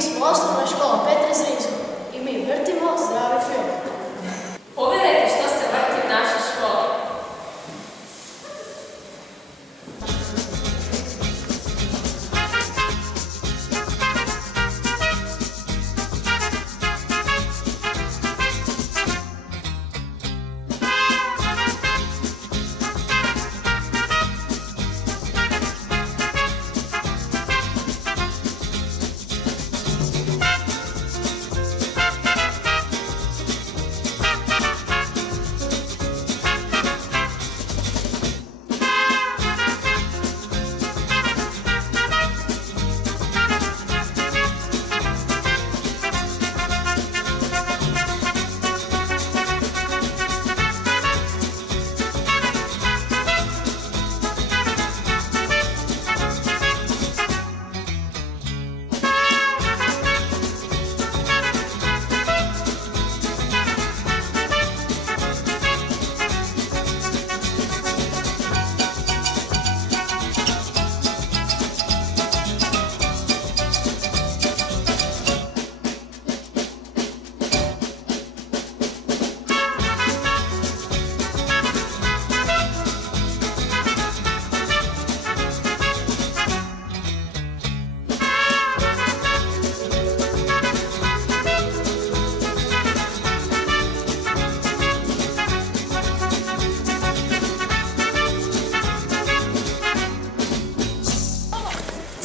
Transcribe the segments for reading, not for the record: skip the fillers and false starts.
Mi smo osnovna škola Petre Zrinskog i mi vrtimo zdravi film. Pogledajte što se vrti u našoj školi.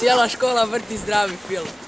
Cijela škola vrti zdravi film.